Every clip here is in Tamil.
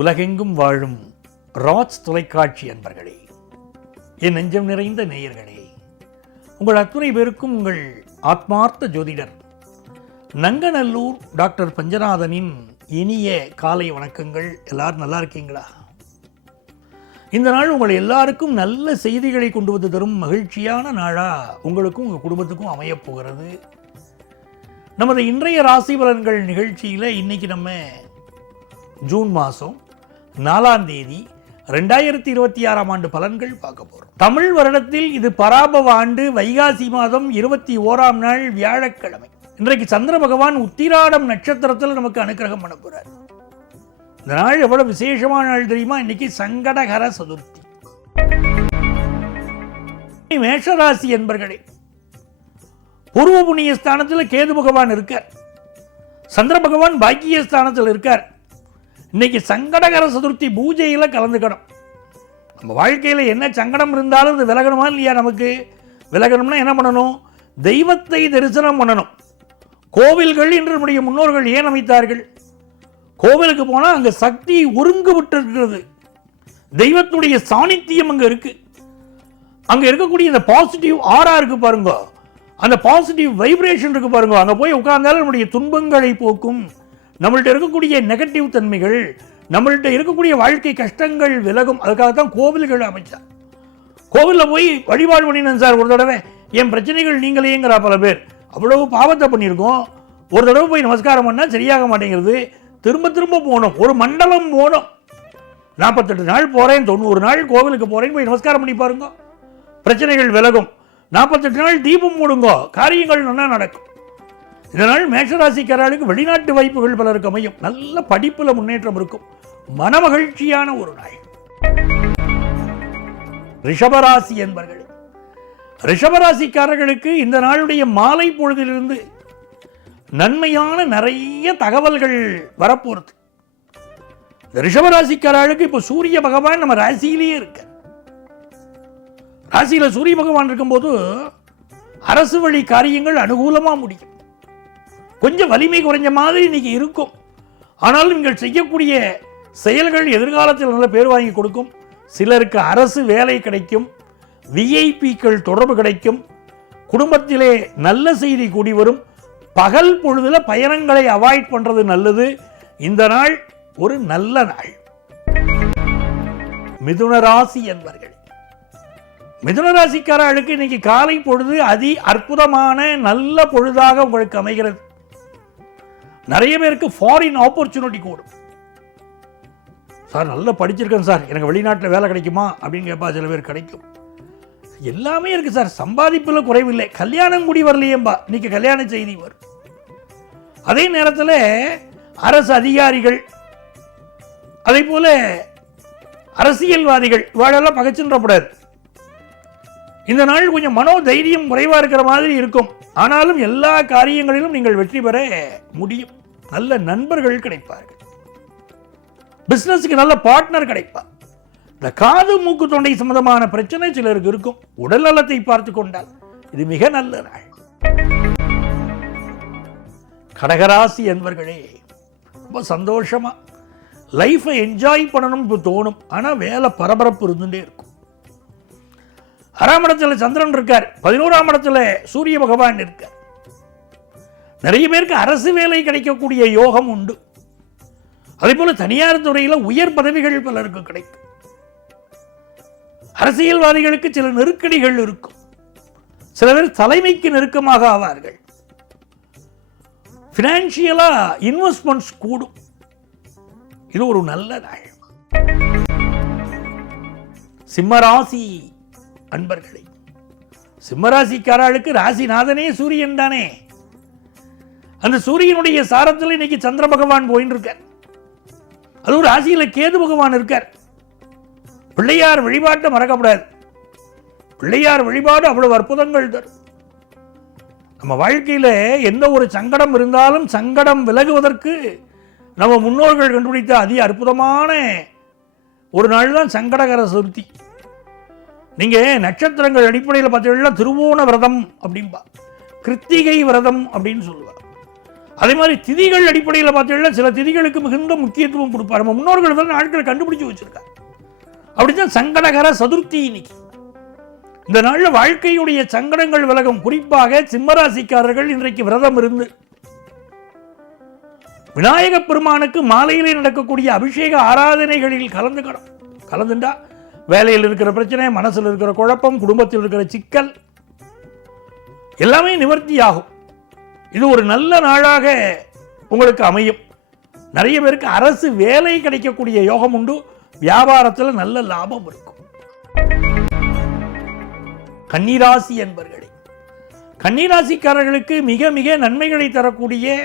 உலகெங்கும் வாழும் ராஜ் தொலைக்காட்சி அன்பர்களே, என் நெஞ்சம் நிறைந்த நேயர்களே, உங்கள் அத்துணை பேருக்கும் உங்கள் ஆத்மார்த்த ஜோதிடர் நங்கநல்லூர் டாக்டர் பஞ்சநாதனின் இனிய காலை வணக்கங்கள். எல்லாரும் நல்லா இருக்கீங்களா? இந்த நாள் உங்கள் எல்லாருக்கும் நல்ல செய்திகளை கொண்டு வந்து தரும் மகிழ்ச்சியான நாளாக உங்களுக்கும் உங்கள் குடும்பத்துக்கும் அமையப் போகிறது. நமது இன்றைய ராசி பலன்கள் நிகழ்ச்சியில் இன்னைக்கு நம்ம ஜூன் மாதம் 4ஆம் தேதி 2026ஆம் ஆண்டு பலன்கள் பார்க்க போகிறோம். தமிழ் வருடத்தில் இது பராபவ ஆண்டு வைகாசி மாதம் 21ஆம் நாள் வியாழக்கிழமை. இன்றைக்கு சந்திர பகவான் உத்திராடம் நட்சத்திரத்தில் நமக்கு அனுக்கிரகம் பண்ண போகிறார். இந்த நாள் எவ்வளவு விசேஷமான நாள் தெரியுமா? இன்னைக்கு சங்கடகர சதுர்த்தி. மேஷராசி என்பர்களே, பூர்வ புண்ணிய ஸ்தானத்தில் கேது பகவான் இருக்கார், சந்திர பகவான் பாக்கிய ஸ்தானத்தில் இருக்கார். இன்னைக்கு சங்கடகர சதுர்த்தி பூஜையில் கலந்துக்கணும். நம்ம வாழ்க்கையில் என்ன சங்கடம் இருந்தாலும் அது விலகணுமா இல்லையா? நமக்கு விலகணும்னா என்ன பண்ணணும்? தெய்வத்தை தரிசனம் பண்ணணும். கோவில்கள் என்று நம்முடைய முன்னோர்கள் ஏன் அமைத்தார்கள்? கோவிலுக்கு போனால் அங்கே சக்தி ஒருங்கு விட்டு, தெய்வத்துடைய சாநித்தியம் அங்கே இருக்கு. அங்கே இருக்கக்கூடிய இந்த பாசிட்டிவ் ஆரா இருக்கு பாருங்க, அந்த பாசிட்டிவ் வைப்ரேஷன் இருக்கு பாருங்க. அங்கே போய் உட்கார்ந்தாலும் நம்முடைய துன்பங்களை போக்கும். நம்மள்ட்ட இருக்கக்கூடிய நெகட்டிவ் தன்மைகள், நம்மள்ட்ட இருக்கக்கூடிய வாழ்க்கை கஷ்டங்கள் விலகும். அதுக்காகத்தான் கோவில்கள் அமைச்சார். கோவிலில் போய் வழிபாடு பண்ணினேன் சார் ஒரு தடவை, என் பிரச்சனைகள் நீங்களேங்கிற பல பேர். அவ்வளவு பாவத்தை பண்ணியிருக்கோம். ஒரு தடவை போய் நமஸ்காரம் பண்ணால் சரியாக மாட்டேங்கிறது. திரும்ப திரும்ப போகணும், ஒரு மண்டலம் போகணும். 48 நாள் போகிறேன், 90 நாள் கோவிலுக்கு போகிறேன்னு போய் நமஸ்காரம் பண்ணி பாருங்க, பிரச்சனைகள் விலகும். 48 நாள் தீபம் போடுங்க, காரியங்கள் நல்லா நடக்கும். இதனால் மேஷராசிக்காரர்களுக்கு வெளிநாட்டு வாய்ப்புகள் பலருக்கு அமையும். நல்ல படிப்புல முன்னேற்றம் இருக்கும். மனமகிழ்ச்சியான ஒரு நாள். ரிஷபராசி என்பர்கள், ரிஷபராசிக்காரர்களுக்கு இந்த நாளுடைய மாலை பொழுதிலிருந்து நன்மையான நிறைய தகவல்கள் வரப்போறது. ரிஷபராசிக்காரர்களுக்கு இப்போ சூரிய பகவான் நம்ம ராசியிலேயே இருக்க. ராசியில சூரிய பகவான் இருக்கும்போது அரசு வழி காரியங்கள் அனுகூலமா முடியும். கொஞ்சம் வலிமை குறைஞ்ச மாதிரி இன்னைக்கு இருக்கும். ஆனாலும் நீங்கள் செய்யக்கூடிய செயல்கள் எதிர்காலத்தில் நல்ல பேர் வாங்கி கொடுக்கும். சிலருக்கு அரசு வேலை கிடைக்கும், விஐபிக்கள் தொடர்பு கிடைக்கும், குடும்பத்திலே நல்ல செய்தி கூடி வரும். பகல் பொழுதுல பயணங்களை அவாய்ட் பண்றது நல்லது. இந்த நாள் ஒரு நல்ல நாள். மிதுன ராசி என்பர்கள், மிதுன ராசிக்காரர்களுக்கு இன்னைக்கு காலை பொழுது அதி அற்புதமான நல்ல பொழுதாக உங்களுக்கு அமைகிறது. நிறைய பேருக்கு ஃபாரின் ஆப்பர்ச்சுனிட்டி கூடும். சார் நல்லா படிச்சிருக்கேன் சார், எனக்கு வெளிநாட்டில் வேலை கிடைக்குமா அப்படின்னு கேட்பா. சில பேர் கிடைக்கும். எல்லாமே இருக்கு சார், சம்பாதிப்பில் குறைவில்லை. கல்யாணம் கூடி வரலையேம்பா, இன்னைக்கு கல்யாண செய்தி வரும். அதே நேரத்தில் அரசு அதிகாரிகள், அதே போல அரசியல்வாதிகள் இவாளெல்லாம் பகச்சுன்றப்படாது. இந்த நாள் கொஞ்சம் மனோ தைரியம் குறைவாக இருக்கிற மாதிரி இருக்கும். ஆனாலும் எல்லா காரியங்களிலும் நீங்கள் வெற்றி பெற முடியும். நல்ல நண்பர்கள் கிடைப்பார்கள். பிசினஸுக்கு நல்ல பார்ட்னர் கிடைப்பார். இந்த காது மூக்கு தொண்டை சம்பந்தமான பிரச்சனை சிலருக்கு இருக்கும். உடல் நலத்தை பார்த்து கொண்டால் இது மிக நல்ல நாள். கடகராசி என்பர்களே, ரொம்ப சந்தோஷமா லைஃபை என்ஜாய் பண்ணணும் இப்போ தோணும். ஆனால் வேலை பரபரப்பு இருந்துட்டே இருக்கும். 6ஆம் இடத்துல சந்திரன் இருக்கார், 11ஆம் இடத்துல சூரிய பகவான் இருக்கார். நிறைய பேருக்கு அரசு வேலை கிடைக்கக்கூடிய யோகம் உண்டு. அதே போல தனியார் துறையில் உயர் பதவிகள் பலருக்கு கிடைக்கும். அரசியல்வாதிகளுக்கு சில நெருக்கடிகள் இருக்கும். சில பேர் தலைமைக்கு நெருக்கமாக ஆவார்கள். பினான்சியலா இன்வெஸ்ட்மெண்ட்ஸ் கூடும். இது ஒரு நல்ல நாள். சிம்மராசி அன்பர்களே, சிம்மராசிக்காரர்களுக்கு ராசிநாதனே சூரியன் தானே. அந்த சூரியனுடைய சாரத்தில் இன்னைக்கு சந்திர பகவான் போயின்னு இருக்கார். அது ஒரு ராசியில கேது பகவான் இருக்கார். பிள்ளையார் வழிபாட்டை மறக்கப்படாது. பிள்ளையார் வழிபாடு அவ்வளவு அற்புதங்கள் தரும். நம்ம வாழ்க்கையில எந்த ஒரு சங்கடம் இருந்தாலும் சங்கடம் விலகுவதற்கு நம்ம முன்னோர்கள் கண்டுபிடித்த அதி அற்புதமான ஒரு நாள் தான் சங்கடகர சதுர்த்தி. நீங்க நட்சத்திரங்கள் அடிப்படையில் பார்த்தீங்கன்னா திருவோண விரதம் அப்படின்பா, கிருத்திகை விரதம் அப்படின்னு சொல்லுவார். அதே மாதிரி திதிகள் அடிப்படையில் பார்த்தீங்கன்னா சில திதிகளுக்கு மிகுந்த முக்கியத்துவம் கொடுப்பார். நம்ம முன்னோர்கள் தான் நாட்களை கண்டுபிடிச்சு வச்சிருக்காங்க. அப்படித்தான் சங்கடகர சதுர்த்தி இன்னைக்கு. இந்த நாளில் வாழ்க்கையுடைய சங்கடங்கள் விலகும். குறிப்பாக சிம்மராசிக்காரர்கள் இன்றைக்கு விரதம் இருந்து விநாயக பெருமானுக்கு மாலையிலே நடக்கக்கூடிய அபிஷேக ஆராதனைகளில் கலந்துண்டா வேலையில் இருக்கிற பிரச்சனை, மனசில் இருக்கிற குழப்பம், குடும்பத்தில் இருக்கிற சிக்கல் எல்லாமே நிவர்த்தியாகும். இது ஒரு நல்ல நாளாக உங்களுக்கு அமையும். நிறைய பேருக்கு அரசு வேலை கிடைக்கக்கூடிய யோகம் உண்டு. வியாபாரத்தில் நல்ல லாபம் இருக்கும். கன்னிராசி என்பர்களே, கன்னிராசிக்காரர்களுக்கு மிக மிக நன்மைகளை தரக்கூடிய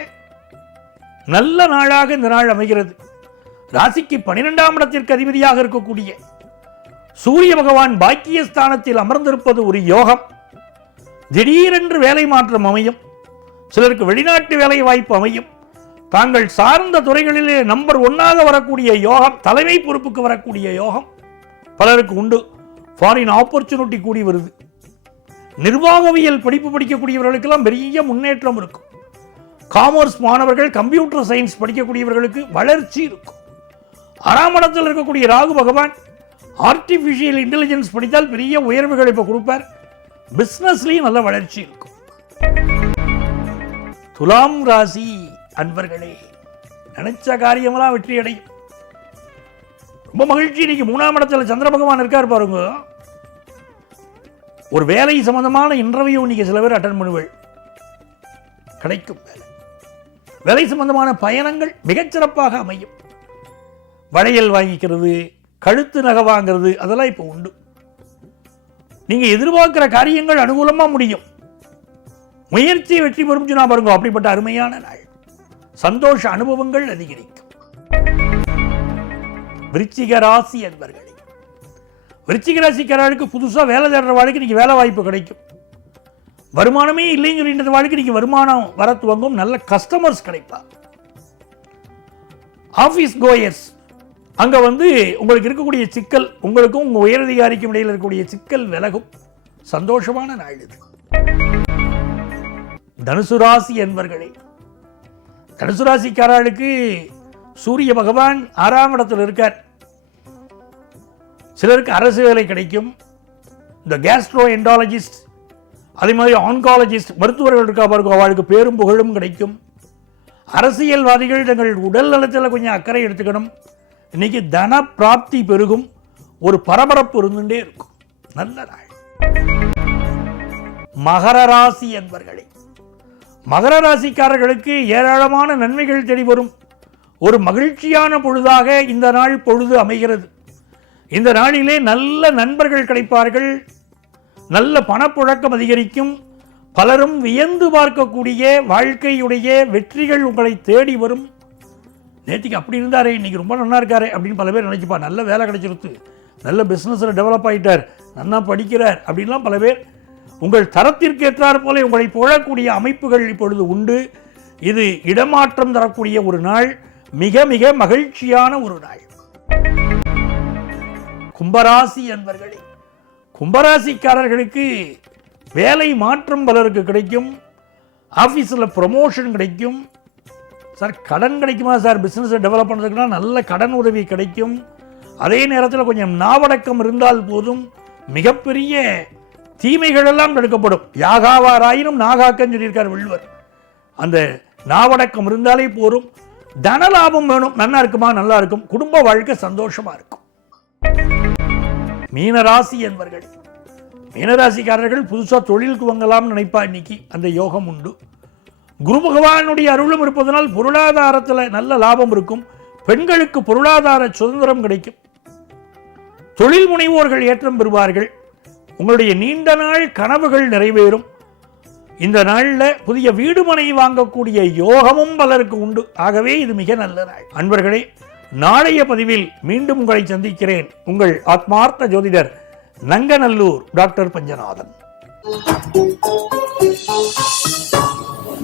நல்ல நாளாக இந்த நாள் அமைகிறது. ராசிக்கு 12ஆம் இடத்திற்கு அதிபதியாக இருக்கக்கூடிய சூரிய பகவான் பாக்கியஸ்தானத்தில் அமர்ந்திருப்பது ஒரு யோகம். திடீரென்று வேலை மாற்றம் அமையும். சிலருக்கு வெளிநாட்டு வேலை வாய்ப்பு அமையும். தாங்கள் சார்ந்த துறைகளிலே நம்பர் 1ஆக வரக்கூடிய யோகம், தலைமை பொறுப்புக்கு வரக்கூடிய யோகம் பலருக்கு உண்டு. ஃபாரின் ஆப்பர்ச்சுனிட்டி கூடி வருது. நிர்வாகவியல் படிப்பு படிக்கக்கூடியவர்களுக்கெல்லாம் பெரிய முன்னேற்றம் இருக்கும். காமர்ஸ் மாணவர்கள், கம்ப்யூட்டர் சயின்ஸ் படிக்கக்கூடியவர்களுக்கு வளர்ச்சி இருக்கும். 6ஆம் இடத்தில் இருக்கக்கூடிய ராகு பகவான் ஆர்டிஃபிஷியல் இன்டெலிஜென்ஸ் படித்தால் பெரிய உயர்வுகளை இப்போ கொடுப்பார். பிஸ்னஸ்லையும் நல்ல வளர்ச்சி இருக்கும். துலாம் ராசி அன்பர்களே, நினைச்ச காரியமெல்லாம் வெற்றி அடையும். ரொம்ப மகிழ்ச்சி. இன்னைக்கு 3ஆம் இடத்துல சந்திர பகவான் இருக்கார் பாருங்க. ஒரு வேலை சம்பந்தமான இன்டர்வியூ இன்னைக்கு சில பேர் அட்டன் பண்ணுவேள். கிடைக்கும் வேலை சம்பந்தமான பயணங்கள் மிகச்சிறப்பாக அமையும். வளையல் வாங்கிக்கிறது, கழுத்து நகை வாங்கிறது, அதெல்லாம் இப்போ உண்டு. நீங்க எதிர்பார்க்கிற காரியங்கள் அனுகூலமா முடியும். முயற்சி வெற்றி பெறும் சொன்னா பாருங்க. அப்படிப்பட்ட அருமையான நாள். சந்தோஷ அனுபவங்கள் அதிகரிக்கும். விருச்சிக ராசி என்பர்களே, விருச்சிக ராசிக்காரர்களுக்கு புதுசாக வேலை தேடுற வாழ்க்கை இன்னைக்கு வேலை வாய்ப்பு கிடைக்கும். வருமானமே இல்லைன்னு சொல்லிட்டு வாழ்க்கை இன்னைக்கு வருமானம் வர துவங்கும். நல்ல கஸ்டமர்ஸ் கிடைப்பார். ஆஃபீஸ் கோயர்ஸ் அங்கே உங்களுக்கு இருக்கக்கூடிய சிக்கல், உங்களுக்கும் உங்கள் உயரதிகாரிக்கும் இடையில் இருக்கக்கூடிய சிக்கல் விலகும். சந்தோஷமான நாள் இது. தனுசு ராசி என்பர்களே, தனுசு ராசிக்காரர்களுக்கு சூரிய பகவான் 6ஆம் இடத்தில் இருக்கார். சிலருக்கு அரசு வேலை கிடைக்கும். இந்த கேஸ்ட்ரோ என்டாலஜிஸ்ட், அதே மாதிரி ஆன்காலஜிஸ்ட், மருத்துவர்கள் இருக்கா பாருங்க, அவளுக்கு பேரும் புகழும் கிடைக்கும். அரசியல்வாதிகள் தங்கள் உடல் நலத்தில் கொஞ்சம் அக்கறை எடுத்துக்கணும். இன்னைக்கு தன பிராப்தி பெருகும். ஒரு பரபரப்பு இருந்துட்டே இருக்கும். நல்ல நாள். மகர ராசி என்பர்களே, மகர ராசிக்காரர்களுக்கு ஏராளமான நன்மைகள் தேடி வரும். ஒரு மகிழ்ச்சியான பொழுதாக இந்த நாள் பொழுது அமைகிறது. இந்த நாளிலே நல்ல நண்பர்கள் கிடைப்பார்கள். நல்ல பணப்புழக்கம் அதிகரிக்கும். பலரும் வியந்து பார்க்கக்கூடிய வாழ்க்கையுடைய வெற்றிகள் உங்களை தேடி வரும். நேற்றுக்கு அப்படி இருந்தாரே, இன்னைக்கு ரொம்ப நல்லா இருக்காரு அப்படின்னு பல பேர் நினைச்சுப்பா. நல்ல வேலை கிடைச்சிருத்து, நல்ல பிஸ்னஸில் டெவலப் ஆகிட்டார், நல்லா படிக்கிறார் அப்படின்லாம் பல பேர் உங்கள் தரத்திற்கு ஏற்றாற் போல உங்களை புகழக்கூடிய அமைப்புகள் இப்பொழுது உண்டு. இது இடமாற்றம் தரக்கூடிய ஒரு நாள். மிக மிக மகிழ்ச்சியான ஒரு நாள். கும்பராசி என்பர்களே, கும்பராசிக்காரர்களுக்கு வேலை மாற்றம் பலருக்கு கிடைக்கும். ஆஃபீஸில் ப்ரொமோஷன் கிடைக்கும். சார் கடன் கிடைக்குமா சார்? பிஸ்னஸை டெவலப் பண்ணுறதுக்குன்னா நல்ல கடன் உதவி கிடைக்கும். அதே நேரத்தில் கொஞ்சம் நாவடக்கம் இருந்தால் போதும், மிகப்பெரிய தீமைகளெல்லாம் தடுக்கப்படும். யாகாவாராயினும் நாகாக்கன்னு சொல்லியிருக்கார் வள்ளுவர். அந்த நாவடக்கம் இருந்தாலே போதும். தன லாபம் வேணும். நல்லா இருக்குமா? நல்லா இருக்கும். குடும்ப வாழ்க்கை சந்தோஷமா இருக்கும். மீனராசி என்பர்கள், மீனராசிக்காரர்கள் புதுசாக தொழில் துவங்கலாம்னு நினைப்பா. இன்னைக்கு அந்த யோகம் உண்டு. குரு பகவானுடைய அருளும் இருப்பதனால் பொருளாதாரத்தில் நல்ல லாபம் இருக்கும். பெண்களுக்கு பொருளாதார சுதந்திரம் கிடைக்கும். தொழில் முனைவோர்கள் ஏற்றம் பெறுவார்கள். உங்களுடைய நீண்ட நாள் கனவுகள் நிறைவேறும். இந்த நாளில் புதிய வீடு மனை வாங்கக்கூடிய யோகமும் பலருக்கு உண்டு. ஆகவே இது மிக நல்ல நாள். அன்பர்களே, நாளைய பதிவில் மீண்டும் உங்களை சந்திக்கிறேன். உங்கள் ஆத்மார்த்த ஜோதிடர் நங்கநல்லூர் டாக்டர் பஞ்சநாதன்.